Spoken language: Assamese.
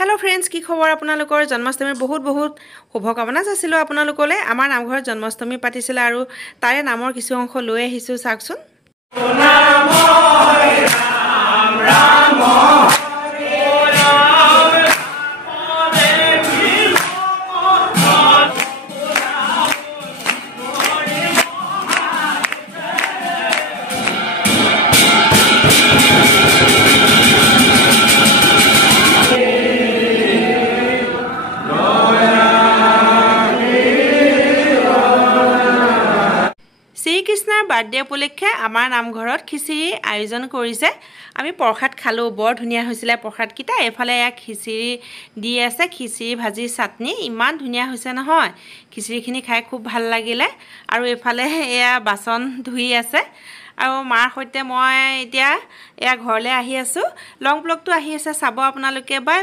हेलो फ्रेंड्स की खबर आपनालोकर जन्माष्टमी बहुत बहुत शुभकामना जासिलो आपनालोकले आमार नामघर जन्माष्टमी पातिसिले आरु तारे नाমৰ কিছু অংশ লৈ আহিছো চাকচোন শ্ৰীকৃষ্ণৰ বাৰ্থডে উপলক্ষে আমাৰ নামঘৰত খিচিৰি আয়োজন কৰিছে আমি প্ৰসাদ খালো বৰ ধুনিয়া হৈছিল প্ৰসাদ কিটা এফালে এক খিচিৰি দি আছে খিচিৰি ভাজি চাটনি ইমান ধুনিয়া হৈছে নহয় খিচিৰিখিনি খাই খুব ভাল লাগিলে আৰু এফালে এয়া বাচন ধুই আছে আৰু মাৰ সৈতে মই এতিয়া এয়া ঘৰলৈ আহি আছো লং ব্লগটো আহি আছে চাব আপোনালোকে বাই